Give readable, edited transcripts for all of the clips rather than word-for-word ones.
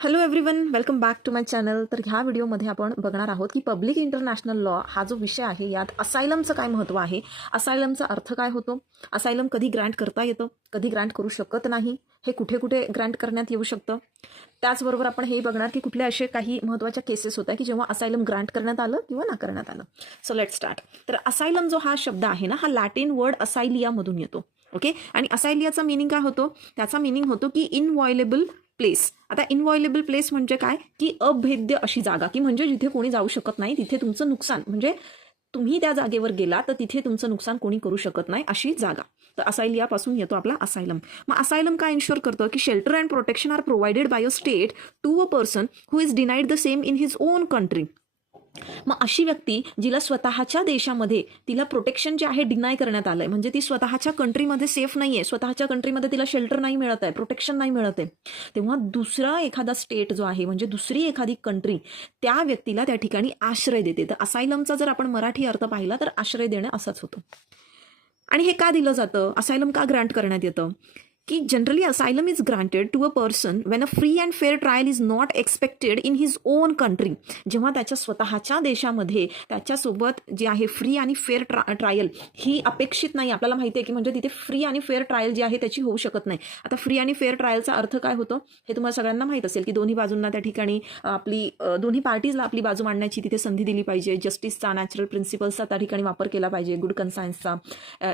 Hello everyone, welcome back to my channel. तर ह्या व्हिडिओमध्ये आपण बघणार आहोत की पब्लिक इंटरनॅशनल लॉ हा जो विषय आहे यात असायलमचं काय महत्त्व आहे, असायलमचा अर्थ काय होतो, असायलम कधी ग्रँट करता येतं, कधी ग्रँट करू शकत नाही, हे कुठे कुठे ग्रँट करण्यात येऊ शकतं. त्याचबरोबर आपण हे बघणार की कुठले असे काही महत्त्वाच्या केसेस होत्या की जेव्हा असायलम ग्रँट करण्यात आलं किंवा नाकारण्यात आलं. So let start. तर असायलम जो हा शब्द आहे ना, हा लॅटिन वर्ड असायलियामधून येतो. ओके. आणि असायलियाचा मिनिंग काय होतो? त्याचा मिनिंग होतो की इनवॉयलेबल प्लेस. आता इनवॉयलेबल प्लेस म्हणजे काय, की अभेद्य अशी जागा, की म्हणजे जिथे कोणी जाऊ शकत नाही, तिथे तुमचं नुकसान म्हणजे तुम्ही त्या जागेवर गेला तर तिथे तुमचं नुकसान कोणी करू शकत नाही अशी जागा. तर असायलियापासून येतो आपला असायलम. मग असायलम काय इन्शुअर करतं की shelter and protection are provided by a state to a person who is denied the same in his own country. मग अशी व्यक्ती जिला स्वतःच्या देशामध्ये तिला प्रोटेक्शन जे आहे डिनाय करण्यात आलंय, म्हणजे ती स्वतःच्या कंट्रीमध्ये सेफ नाहीये, स्वतःच्या कंट्रीमध्ये तिला शेल्टर नाही मिळत आहे, प्रोटेक्शन नाही मिळत आहे, तेव्हा दुसरा एखादा स्टेट जो आहे म्हणजे दुसरी एखादी कंट्री त्या व्यक्तीला त्या ठिकाणी आश्रय देते. तर असायलमचा जर आपण मराठी अर्थ पाहिला तर आश्रय देणं असाच होतो. आणि हे का दिलं जातं, असायलम का ग्रांट करण्यात येतं, की generally asylum is granted to a person when a free and fair trial is not expected in his own country. जेव्हा त्याच्या स्वतःच्या देशामध्ये त्याच्यासोबत जे आहे फ्री आणि फेअर ट्रायल ही अपेक्षित नाही. आपल्याला माहिती आहे की म्हणजे तिथे फ्री आणि फेअर ट्रायल जी आहे त्याची होऊ शकत नाही. आता फ्री आणि फेअर ट्रायलचा अर्थ काय होतो हे तुम्हाला सगळ्यांना माहीत असेल की दोन्ही बाजूंना त्या ठिकाणी आपली दोन्ही पार्टीजला आपली बाजू मांडण्याची तिथे संधी दिली पाहिजे. जस्टिसचा, नॅचरल प्रिन्सिपल्सचा त्या ठिकाणी वापर केला पाहिजे, गुड कन्सायन्सचा,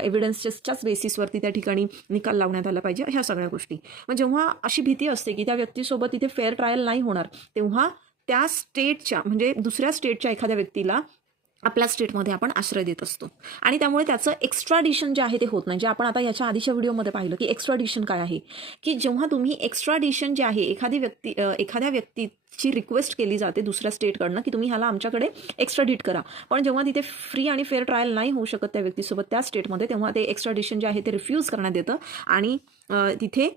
एव्हिडन्सच्याच बेसिसवरती त्या ठिकाणी निकाल लावण्यात आला पाहिजे, ह्या सगळ्या गोष्टी. मग जेव्हा अशी भीती असते की त्या व्यक्तीसोबत तिथे फेअर ट्रायल नाही होणार, तेव्हा त्या स्टेटच्या म्हणजे दुसऱ्या स्टेटच्या एखाद्या व्यक्तीला आपल्या स्टेटमध्ये आपण आश्रय देत असतो. आणि त्यामुळे त्याचं एक्स्ट्राडिशन जे आहे ते होत नाही. जे आपण आता याच्या आधीच्या व्हिडिओमध्ये पाहिलं की एक्स्ट्राडिशन काय आहे, की जेव्हा तुम्ही एक्स्ट्राडिशन जे आहे एखाद्या व्यक्तीची रिक्वेस्ट केली जाते दुसऱ्या स्टेटकडनं की तुम्ही ह्याला आमच्याकडे एक्स्ट्राडिट करा, पण जेव्हा तिथे फ्री आणि फेअर ट्रायल नाही होऊ शकत त्या व्यक्तीसोबत त्या स्टेटमध्ये, तेव्हा ते एक्स्ट्राडिशन जे आहे ते रिफ्यूज करण्यात येतं आणि तिथे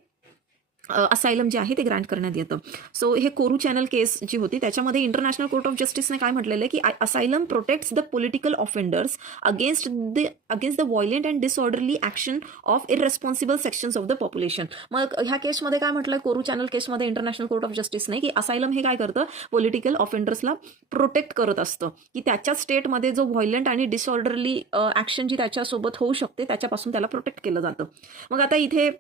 असायलम जे आहे ते ग्रँट करण्यात येतं. सो हे कोरू चॅनल केस जी होती त्याच्यामध्ये इंटरनॅशनल कोर्ट ऑफ जस्टिसने काय म्हटलेलं आहे की asylum protects the political offenders against the violent and disorderly action of irresponsible sections of the population. मग ह्या केसमध्ये काय म्हटलं कोरू चॅनल केसमध्ये इंटरनॅशनल कोर्ट ऑफ जस्टिसने की असायलम हे काय करतं, पॉलिटिकल ऑफेंडर्सला प्रोटेक्ट करत असतं, की त्याच्या स्टेटमध्ये जो व्हायलेंट आणि डिसऑर्डरली ॲक्शन जी त्याच्यासोबत होऊ शकते त्याच्यापासून त्याला प्रोटेक्ट केलं जातं. मग आता इथे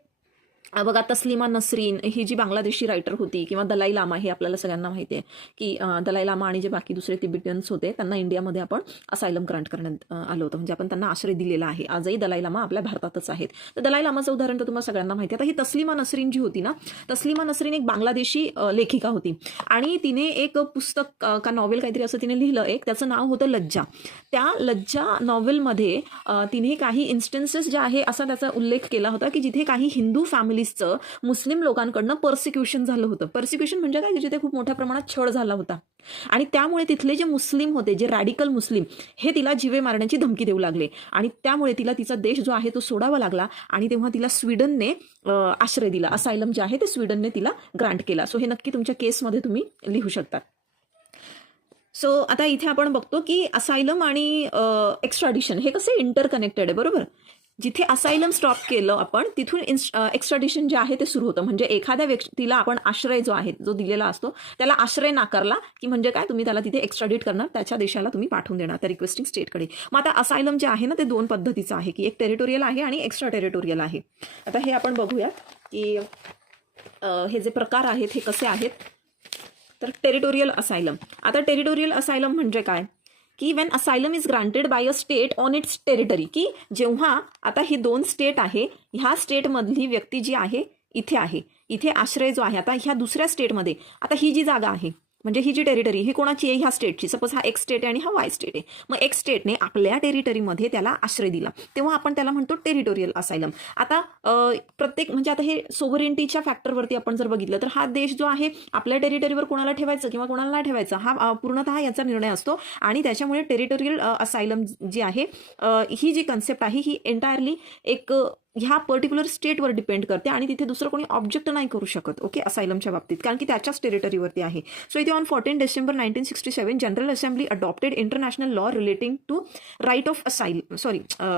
बघा, तस्लिमा नसरीन ही जी बांगलादेशी रायटर होती, किंवा दलाई लामा, हे आपल्याला सगळ्यांना माहिती आहे की दलाई लामा आणि जे बाकी दुसरे तिबेटियन्स होते त्यांना इंडियामध्ये आपण असायलम ग्रांट करण्यात आलं होतं, म्हणजे आपण त्यांना आश्रय दिलेला आहे. आजही दलाई लामा आपल्या भारतातच आहेत. तर दलाई लामाचं उदाहरण तर तुम्हाला सगळ्यांना माहिती आहे. आता ही तस्लिमा नसरीन जी होती ना, तस्लिमा नसरीन एक बांगलादेशी लेखिका होती आणि तिने एक पुस्तक का नॉवेल काहीतरी असं तिने लिहिलं एक, त्याचं नाव होतं लज्जा. त्या लज्जा नॉवेलमध्ये तिने काही इन्स्टन्सेस जे आहे असा त्याचा उल्लेख केला होता की जिथे काही हिंदू फॅमिलीजचं मुस्लिम लोकांकडनं पर्सिक्युशन झालं होतं. पर्सिक्युशन म्हणजे काय, जिथे खूप मोठ्या प्रमाणात छळ झाला होता आणि त्यामुळे तिथले जे मुस्लिम होते, जे रॅडिकल मुस्लिम, हे तिला जीवे मारण्याची धमकी देऊ लागले आणि त्यामुळे तिला तिचा देश जो आहे तो सोडावा लागला आणि तेव्हा तिला स्वीडनने आश्रय दिला. असायलम जे आहे ते स्वीडनने तिला ग्रांट केला. सो हे नक्की तुमच्या केसमध्ये तुम्ही लिहू शकता. सो आता इथे आपण बघतो की असायलम आणि एक्स्ट्राडिशन हे कसे इंटरकनेक्टेड आहे, बरोबर. जिथे असायलम स्टॉप केलं आपण तिथून एक्स्ट्राडिशन जे आहे ते सुरू होतं. म्हणजे एखाद्या व्यक्तीला आपण आश्रय जो आहे जो दिलेला असतो त्याला आश्रय नाकारला की म्हणजे काय, तुम्ही त्याला तिथे एक्स्ट्राडिट करणार, त्याच्या देशाला तुम्ही पाठवून देणार त्या रिक्वेस्टिंग स्टेटकडे. मग आता असायलम जे आहे ना ते दोन पद्धतीचं आहे, की एक टेरिटोरियल आहे आणि एक्स्ट्रा टेरिटोरियल आहे. आता हे आपण बघूया की हे जे प्रकार आहेत हे कसे आहेत. तर टेरिटोरियल असायलम. आता टेरिटोरियल असायलम म्हणजे काय, की when asylum is granted by a state on its territory, की जेव्हा आता ही दोन स्टेट आहे, ह्या स्टेटमधली व्यक्ती जी आहे इथे आहे, इथे आश्रय जो आहे आता ह्या दुसऱ्या स्टेटमध्ये, आता ही जी जागा आहे म्हणजे ही जी टेरिटरी ही कोणाची आहे, ह्या स्टेटची. सपोज हा एक्स स्टेट आहे आणि हा वाय स्टेट आहे. मग एक्स स्टेटने आपल्या टेरिटरीमध्ये त्याला आश्रय दिला, तेव्हा आपण त्याला म्हणतो टेरिटोरियल असायलम. आता प्रत्येक म्हणजे आता हे सोव्हरेंटीच्या फॅक्टरवरती आपण जर बघितलं तर हा देश जो आहे आपल्या टेरिटरीवर कोणाला ठेवायचं किंवा कोणाला नाही ठेवायचं हा पूर्णतः याचा निर्णय असतो. आणि त्याच्यामुळे टेरिटोरियल असायलम जी आहे ही जी कन्सेप्ट आहे ही एंटायरली एक ह्या पर्टिक्युलर स्टेटवर डिपेंड करते आणि तिथे दुसरं कोणी ऑब्जेक्ट नाही करू शकत. ओके, असायलमच्या बाबतीत, कारण की त्याच्याच टेरिटरीवरती आहे. सो इथे on 14 December 1967 General Assembly adopted international law relating to right of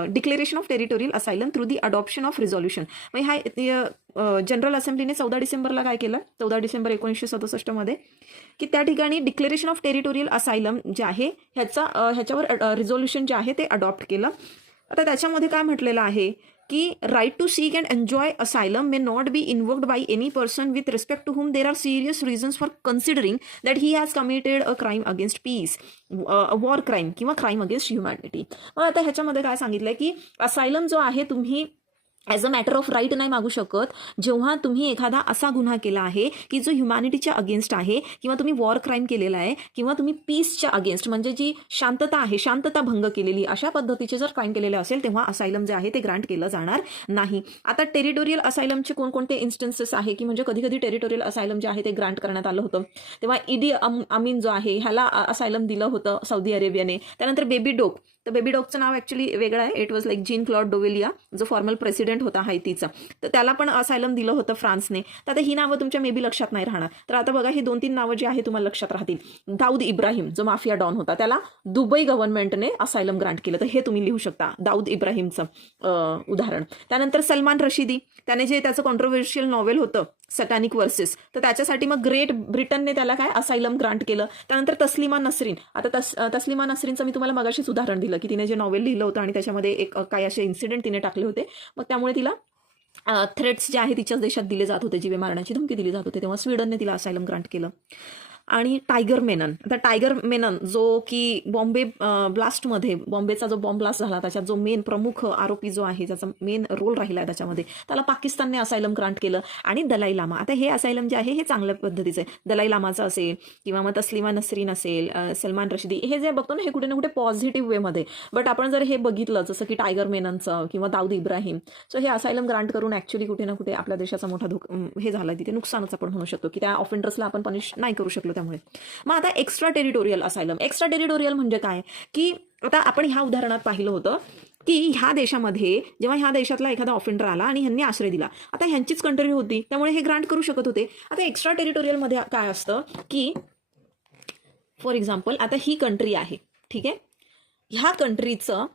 declaration of territorial asylum through the adoption of resolution. मग हा जनरल असेंब्लीने 14 डिसेंबरला काय केलं, 14 डिसेंबर 1967 मध्ये, की त्या ठिकाणी डिक्लेरेशन ऑफ टेरिटोरियल असायलम जे आहे ह्याच्यावर रिझॉल्युशन जे आहे ते अडॉप्ट केलं. आता त्याच्यामध्ये काय म्हटलेलं आहे की right to seek and enjoy asylum may not be invoked by any person with respect to whom there are serious reasons for considering that he has committed a crime against peace, war crime किंवा crime against humanity. मग आता ह्याच्यामध्ये काय सांगितलंय की असायलम जो आहे तुम्ही as a matter of right नाही मागू शकत जेव्हा तुम्ही एखादा असा गुन्हा केला आहे की जो ह्युमॅनिटीच्या अगेन्स्ट आहे, किंवा तुम्ही वॉर क्राईम केलेला आहे, किंवा तुम्ही पीसच्या अगेन्स्ट म्हणजे जी शांतता आहे, शांतता भंग केलेली, अशा पद्धतीचे जर क्राईम केलेले असेल तेव्हा असायलम जे आहे ते ग्रांट केलं जाणार नाही. आता टेरिटोरियल असायलमचे कोणकोणते इन्स्टन्सेस आहे की म्हणजे कधी कधी टेरिटोरियल असायलम जे आहे ते ग्रांट करण्यात आलं होतं. तेव्हा ईदी अमीन जो आहे ह्याला असायलम दिलं होतं सौदी अरेबियाने. त्यानंतर बेबी डोक, तर बेबी डॉगचं नाव ॲक्च्युली वेगळं आहे, it was like Jean Claude Duvalier जो फॉर्मल प्रेसिडेंट होता हायतीचा, तर त्याला पण असायलम दिलं होतं फ्रान्सने. तर आता ही नावं तुमच्या मे बी लक्षात नाही राहणार. तर आता बघा ही 2-3 नावं जी आहे तुम्हाला लक्षात राहतील. दाऊद इब्राहिम जो माफिया डॉन होता त्याला दुबई गव्हर्नमेंटने असायलम ग्रांट केलं, तर हे तुम्ही लिहू शकता दाऊद इब्राहिमचं उदाहरण. त्यानंतर सलमान रशिदी, त्याने जे त्याचं कॉन्ट्रोव्हर्शियल नॉवेल होतं सॅटॅनिक वर्सेस, तर त्याच्यासाठी मग ग्रेट ब्रिटनने त्याला काय असायलम ग्रांट केलं. त्यानंतर तस्लिमा नसरीन, आता तस्लिमा नसरीनचं मी तुम्हाला मगाशीच उदाहरण दिलं की तिने जे नॉवेल लिहिलं होतं आणि त्याच्यामध्ये एक काही असे इन्सिडेंट तिने टाकले होते, मग त्यामुळे तिला थ्रेट्स जे आहे तिच्याच देशात दिले जात होते, जीवे मारण्याची धमकी दिली जात होते, तेव्हा स्वीडनने तिला असायलम ग्रांट केलं. आणि टायगर मेनन, आता टायगर मेनन जो की बॉम्बे ब्लास्टमध्ये, बॉम्बेचा जो बॉम्ब ब्लास्ट झाला त्याच्यात जो मेन प्रमुख आरोपी जो आहे, ज्याचा मेन रोल राहिला आहे त्याच्यामध्ये, त्याला पाकिस्तानने असायलम ग्रांट केलं. आणि दलाई लामा, आता हे असायलम जे आहे हे चांगल्या पद्धतीचं आहे. दलाई लामाचं असेल किंवा मग तस्लिमा नसरीन असेल, सलमान रशिदी, हे जे बघतो ना हे कुठे ना कुठे पॉझिटिव्ह वेमध्ये. बट आपण जर हे बघितलं जसं की टायगर मेननचं किंवा दाऊद इब्राहिम, सो हे असायलम ग्रांट करून ॲक्च्युली कुठे ना कुठे आपल्या देशाचा मोठा हे झाला, तिथे नुकसानच आपण म्हणू शकतो की त्या ऑफेंडर्सला आपण पनिश नाही करू शकलो. त्यामुळे मग आता एक्स्ट्रा टेरिटोरियल असायलम, एक्स्ट्रा टेरिटोरियल म्हणजे काय की आता आपण ह्या उदाहरणात पाहिलं होतं की ह्या देशामध्ये जेव्हा ह्या देशातला एखादा ऑफेंडर आला आणि ह्यांनी आश्रय दिला, आता ह्यांचीच कंट्री होती त्यामुळे हे ग्रांट करू शकत होते. आता एक्स्ट्रा टेरिटोरियलमध्ये काय असतं की फॉर एक्झाम्पल आता ही कंट्री आहे, ठीक आहे, ह्या कंट्रीचं,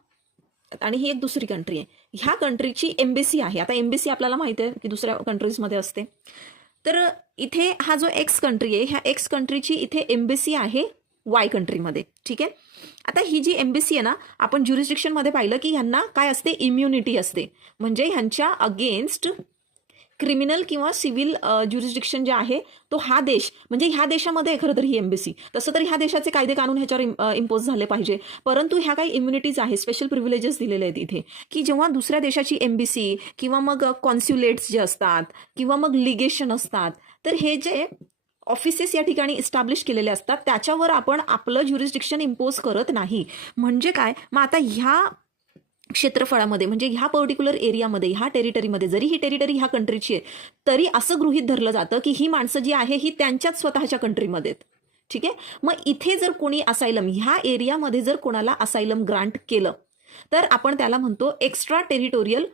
आणि ही एक दुसरी कंट्री आहे, ह्या कंट्रीची एम्बेसी आहे. आता एम्बेसी आपल्याला माहिती आहे की दुसऱ्या कंट्रीजमध्ये असते. तर इथे हा जो एक्स कंट्री आहे, ह्या एक्स कंट्रीची इथे एम्बेसी आहे वाय कंट्रीमध्ये, ठीक आहे. आता ही जी एम्बेसी आहे ना, आपण ज्युरिस्डिक्शनमध्ये पाहिलं की ह्यांना काय असते, इम्युनिटी असते, म्हणजे ह्यांच्या अगेन्स्ट क्रिमिनल किंवा सिव्हिल ज्युरिस्डिक्शन जे आहे तो हा देश, म्हणजे ह्या देशामध्ये खरं तर ही एम्बेसी, तसं तर ह्या देशाचे कायदे कानून ह्याच्यावर इम्पोज झाले पाहिजे, परंतु ह्या काही इम्युनिटीज आहे, स्पेशल प्रिव्हिलेजेस दिलेले आहेत इथे, की जेव्हा दुसऱ्या देशाची एम्बेसी किंवा मग कॉन्स्युलेट्स जे असतात किंवा मग लिगेशन असतात, तर हे जे ऑफिसेस या ठिकाणी इस्टॅब्लिश केलेले असतात त्याच्यावर आपण आपलं ज्युरिस्डिक्शन इम्पोज करत नाही. म्हणजे काय, मग आता ह्या क्षेत्रफळामध्ये म्हणजे ह्या पर्टिक्युलर एरियामध्ये, ह्या टेरिटरीमध्ये, जरी ही टेरिटरी ह्या कंट्रीची आहे तरी असं गृहीत धरलं जातं की ही माणसं जी आहे ही त्यांच्याच स्वतःच्या कंट्रीमध्ये आहेत, ठीक आहे. मग इथे जर कोणी असायलम, ह्या एरियामध्ये जर कोणाला असायलम ग्रांट केलं तर आपण त्याला म्हणतो एक्स्ट्रा टेरिटोरियल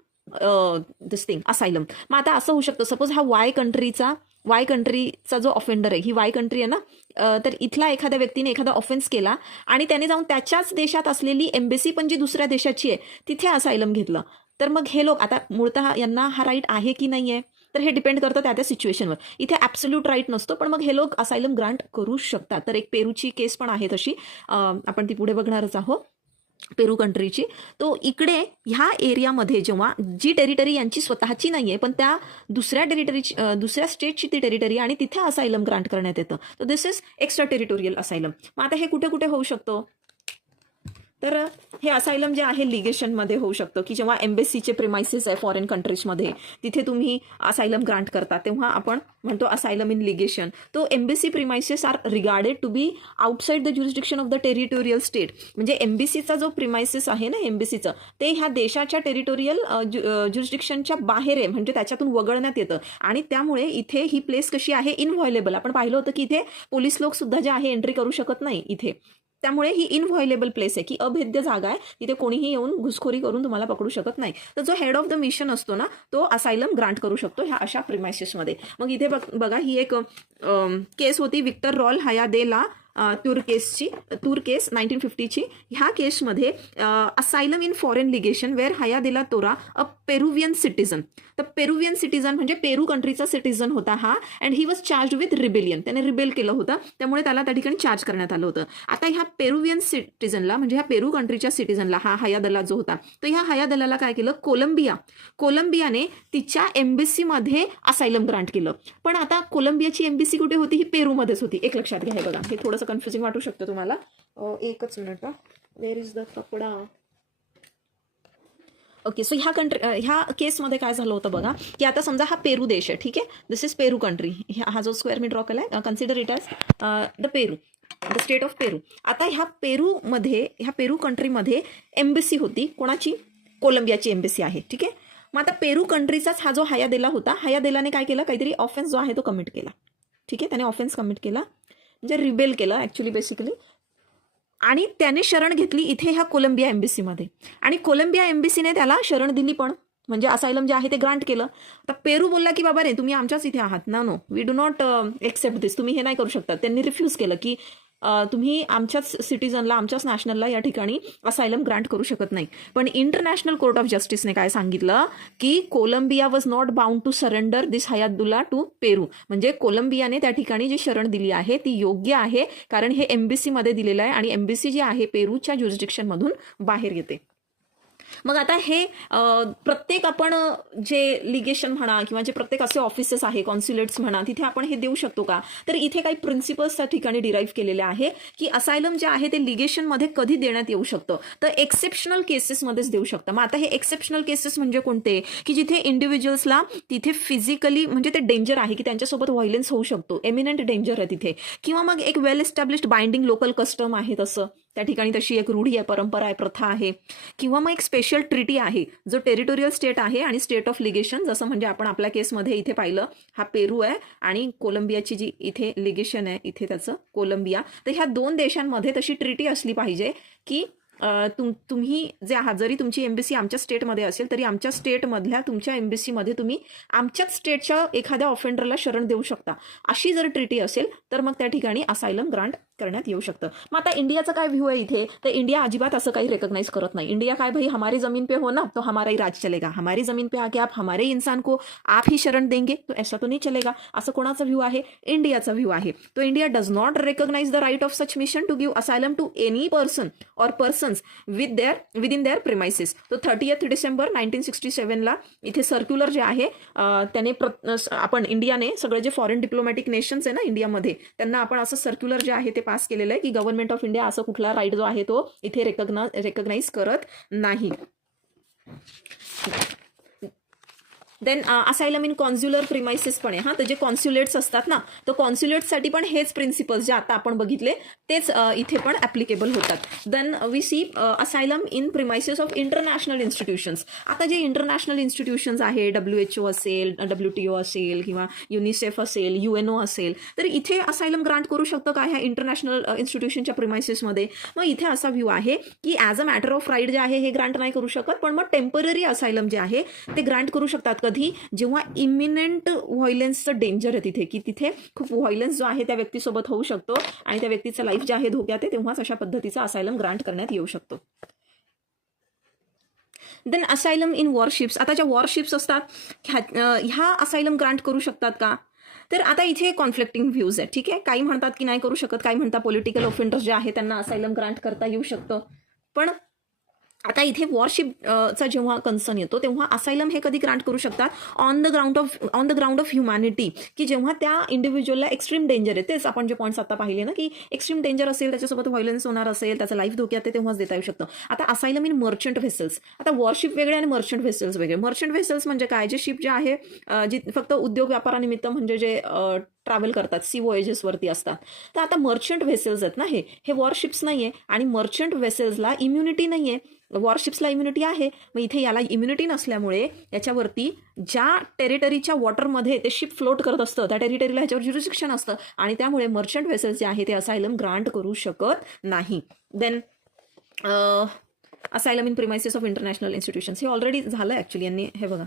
दिस थिंग असायलम. मग आता असं होऊ शकतं, सपोज हा वाय कंट्रीचा जो ऑफेंडर आहे, ही वाय कंट्री आहे ना, तर इथला एखाद्या व्यक्तीने एखादा ऑफेन्स केला आणि त्याने जाऊन त्याच्याच देशात असलेली एम्बेसी पण जी दुसऱ्या देशाची आहे तिथे असायलम घेतलं, तर मग हे लोक आता मूळतः यांना हा राईट आहे की नाही आहे, तर हे डिपेंड करतं त्या सिच्युएशनवर. इथे ॲब्सोल्यूट राईट नसतो, पण मग हे लोक असायलम ग्रांट करू शकतात. तर एक पेरूची केस पण आहे तशी, आपण ती पुढे बघणारच आहोत, पेरू कंट्रीची. तो इकडे ह्या एरियामध्ये जेव्हा जी टेरिटरी यांची स्वतःची नाही आहे पण त्या दुसऱ्या स्टेटची ती टेरिटरी आणि तिथे असायलम ग्रांट करण्यात येतं, तर दिस इज एक्स्ट्रा टेरिटोरियल असायलम. मग आता हे कुठे कुठे होऊ शकतो, तर हे असायलम जे आहे लिगेशनमध्ये होऊ शकतं, की जेव्हा एम्बेसीचे प्रिमायसेस आहे फॉरेन कंट्रीजमध्ये तिथे तुम्ही असायलम ग्रांट करता तेव्हा आपण म्हणतो असायलम इन लिगेशन. तो embassy premises are regarded to be outside the jurisdiction of the territorial state, म्हणजे एम्बेसीचा जो प्रिमायसेस आहे ना एम्बेसीचं, ते ह्या देशाच्या टेरिटोरियल ज्युरिस्डिक्शनच्या बाहेर आहे, म्हणजे त्याच्यातून वगळण्यात येतं आणि त्यामुळे इथे ही प्लेस कशी आहे, इनव्हायोलेबल. आपण पाहिलं होतं की इथे पोलीस लोक सुद्धा जे आहे एंट्री करू शकत नाही इथे, त्यामुळे ही इनव्हायलेबल प्लेस आहे, की अभेद्य जागा आहे, तिथे कोणीही येऊन घुसखोरी करून तुम्हाला पकडू शकत नाही. तर जो हेड ऑफ द मिशन असतो ना, तो असायलम ग्रांट करू शकतो ह्या अशा प्रिमायसेसमध्ये. मग इथे बघा ही एक केस होती विक्टर रॉल हयादेला तुर्केस 1950ची. ह्या केसमध्ये असायलम इन फॉरेन लिगेशन वेअर हयादेला तोरा अ पेरुवियन सिटीजन. तर पेरुवियन सिटीजन म्हणजे पेरू कंट्रीचा सिटीजन होता हा, and he was charge with rebellion. त्याने रिबेल केलं होतं, त्यामुळे त्याला त्या ठिकाणी चार्ज करण्यात आलं होतं. आता ह्या पेरुवियन सिटीजनला म्हणजे ह्या पेरू कंट्रीच्या सिटीजनला हा हयादला जो होता, तर ह्या हयादलाला काय केलं, कोलंबियाने तिच्या एम्बेसीमध्ये असायलम ग्रांट केलं. पण आता कोलंबियाची एम्बेसी कुठे होती, ही पेरूमध्येच होती. एक लक्षात घ्या, हे बघा, हे थोडंसं कन्फ्युजिंग वाटू शकतं तुम्हाला. एकच मिनिट, वेअर इज द कपडा. ओके, सो ह्या केसमध्ये काय झालं होतं बघा, की आता समजा हा पेरू देश आहे, ठीक आहे, दिस इज पेरू कंट्री. हा जो स्क्वेअर मी ड्रॉ केला आहे, consider it as the Peru, the state of Peru. आता ह्या पेरू कंट्रीमध्ये एम्बेसी होती, कोणाची, कोलंबियाची एम्बेसी आहे, ठीक आहे. मग आता पेरू कंट्रीचाच हा जो हयादेला होता, हयादेलाने काय केलं, काहीतरी ऑफेन्स जो आहे तो कमिट केला, ठीक आहे. त्याने ऑफेन्स कमिट केला म्हणजे रिबेल केलं ॲक्च्युली बेसिकली, आणि त्याने शरण घेतली इथे ह्या कोलंबिया एम्बेसीमध्ये, आणि कोलंबिया एम्बेसीने त्याला शरण दिली पण, म्हणजे असायलम जे आहे ते ग्रांट केलं. आता पेरू बोलला की बाबा रे तुम्ही आमच्याच इथे आहात ना, no we do not accept this, तुम्ही हे नाही करू शकता. त्यांनी रिफ्यूज केलं की तुम्ही आमच्याच सिटीजनला, आमच्याच नॅशनलला या ठिकाणी असायलम ग्रांट करू शकत नाही. पण इंटरनॅशनल कोर्ट ऑफ जस्टिसने काय सांगितलं की Colombia was not bound to surrender this Haya de la to Peru. म्हणजे कोलंबियाने त्या ठिकाणी जी शरण दिली आहे ती योग्य आहे, कारण हे एम्बेसीमध्ये दिलेलं आहे आणि एम्बेसी जी आहे पेरूच्या ज्युरिस्डिक्शनमधून बाहेर येते. मग आता हे प्रत्येक आपण जे लिगेशन म्हणा किंवा जे प्रत्येक असे ऑफिसेस आहे, कॉन्स्युलेट्स म्हणा, तिथे आपण हे देऊ शकतो का, तर इथे काही प्रिन्सिपल्स त्या ठिकाणी डिराईव्ह केलेले आहे की असायलम जे आहे ते लिगेशनमध्ये कधी देण्यात येऊ शकतं, तर एक्सेप्शनल केसेसमध्येच देऊ शकतं. मग आता हे एक्सेप्शनल केसेस म्हणजे कोणते, की जिथे इंडिव्हिज्युअल्सला तिथे फिजिकली म्हणजे ते डेंजर आहे की त्यांच्यासोबत व्हायलन्स होऊ शकतो, एमिनंट डेंजर आहे तिथे, किंवा मग एक वेल एस्टॅब्लिश्ड बाइंडिंग लोकल कस्टम आहे, तसं त्या ठिकाणी तशी एक रूढी आहे, परंपरा आहे, प्रथा आहे, किंवा मग एक स्पेशल ट्रिटी आहे जो टेरिटोरियल स्टेट आहे आणि स्टेट ऑफ लिगेशन, जसं म्हणजे आपण आपल्या केसमध्ये इथे पाहिलं हा पेरू आहे आणि कोलंबियाची जी इथे लिगेशन आहे इथे त्याचं कोलंबिया. तर ह्या दोन देशांमध्ये तशी ट्रिटी असली पाहिजे की तुम्ही जे आहात, जरी तुमची एम्बेसी आमच्या स्टेटमध्ये असेल तरी आमच्या स्टेटमधल्या तुमच्या एम्बेसीमध्ये तुम्ही आमच्याच स्टेटच्या एखाद्या ऑफेंडरला शरण देऊ शकता. अशी जर ट्रिटी असेल तर मग त्या ठिकाणी असायलम ग्रांट करण्यात येऊ शकतं. मग आता इंडियाचा काय व्ह्यू आहे इथे, तर इंडिया अजिबात असं काही रेकग्नाइज करत नाही. इंडिया काय, भाई हमारी जमीन पे हो ना तो हमारा ही राज चलेगा, हमारी जमीन पे आके आप हमारे इंसान को आप ही शरण देंगे तो ऐसा तो नहीं चलेगा, असं कोणाचा व्ह्यू आहे, इंडियाचा व्ह्यू आहे. तो India does not recognise the right of such mission to give asylum to any person or persons within their premises. तो 30 डिसेंबर 1967ला इथे सर्क्युलर जे आहे त्याने आपण इंडियाने सगळे जे फॉरेन डिप्लोमॅटिक नेशन्स आहे ना इंडियामध्ये, त्यांना आपण असं सर्क्युलर जे आहे ते पास केलेलं आहे की गव्हर्नमेंट ऑफ इंडिया असं कुठला राईट जो आहे तो इथे रेकग्नाइज करत नाही. देन असायलम इन कॉन्स्युलर प्रिमाइसेस पण आहे. तर जे कॉन्स्युलेट्स असतात ना, तर कॉन्स्युलेट्ससाठी पण हेच प्रिन्सिपल्स जे आता आपण बघितले तेच इथे पण ॲप्लिकेबल होतात. Then we see asylum in premises of international institutions. आता जे इंटरनॅशनल इन्स्टिट्यूशन्स आहे, WHO असेल, WTO असेल किंवा युनिसेफ असेल, UNO असेल, तर इथे असायलम ग्रांट करू शकतं का ह्या इंटरनॅशनल इन्स्टिट्यूशनच्या प्रिमाइसेसमध्ये. मग इथे असा व्ह्यू आहे की as a matter of right जे आहे हे ग्रांट नाही करू शकत, पण मग टेम्पररी असायलम जे आहे ते ग्रांट करू शकतात. कधी, जेव्हा इमिनेंट व्हायलन्सचं डेंजर आहे तिथे, की तिथे खूप व्हायलन्स जो आहे त्या व्यक्तीसोबत होऊ शकतो आणि त्या व्यक्तीचं लाईफ जे आहे धोक्यात आहे, तेव्हाच अशा पद्धतीचा असायलम ग्रांट करण्यात येऊ शकतो. Then asylum in warships. आता ज्या वॉरशिप्स असतात ह्या असायलम ग्रांट करू शकतात का, तर आता इथे कॉन्फ्लिक्टिंग व्ह्यूज आहेत, ठीक आहे. काही म्हणतात की नाही करू शकत, काही म्हणतात पॉलिटिकल ऑफेंडर्स जे आहे त्यांना असायलम ग्रांट करता येऊ शकतं. पण आता इथे वॉरशिपचा जेव्हा कन्सर्न येतो तेव्हा असायलम हे कधी ग्रांट करू शकतात, on the ground of humanity, की जेव्हा त्या इंडिव्हिज्युअलला एक्स्ट्रीम डेंजर आहे. तेच आपण जे पॉईंट्स आता पाहिले ना, की एक्स्ट्रीम डेंजर असेल, त्याच्यासोबत व्हायलन्स होणार असेल, त्याचं लाईफ धोक्यात आहे, तेव्हाच देता येऊ शकतं. आता असायलम इन मर्चंट व्हेसल्स. आता वॉरशिप वेगळे आणि मर्चंट व्हेसल्स वेगळे. मर्चंट व्हेसल्स म्हणजे काय, जे शिप जे आहे जी फक्त उद्योग व्यापारानिमित्त म्हणजे जे ट्रॅव्हल करतात, सी वॉयजेसवरती असतात. तर आता मर्चंट व्हेसल्स आहेत ना, हे वॉरशिप्स नाही आहे आणि मर्चंट व्हेसल्सला इम्युनिटी नाही आहे. वॉरशिप्सला इम्युनिटी आहे, मग इथे याला इम्युनिटी नसल्यामुळे याच्यावरती ज्या टेरिटरीच्या वॉटरमध्ये ते शिप फ्लोट करत असतं त्या टेरिटरीला ह्याच्यावर ज्युरिस्डिक्शन असतं आणि त्यामुळे मर्चंट व्हेसल्स जे आहे ते असायलम ग्रांट करू शकत नाही. Then asylum in premises of international institutions, हे ऑलरेडी झालं ॲक्च्युली. यांनी हे बघा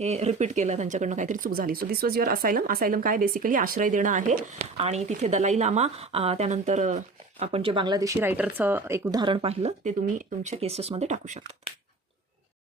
हे रिपीट केलं, त्यांच्याकडनं काहीतरी चूक झाली. So this was your asylum. Asylum काय बेसिकली आश्रय देणं आहे. आणि तिथे दलाई लामा, त्यानंतर आपण जे बांगलादेशी रायटरचं एक उदाहरण पाहिलं ते तुम्ही तुमच्या केसेसमध्ये टाकू शकता.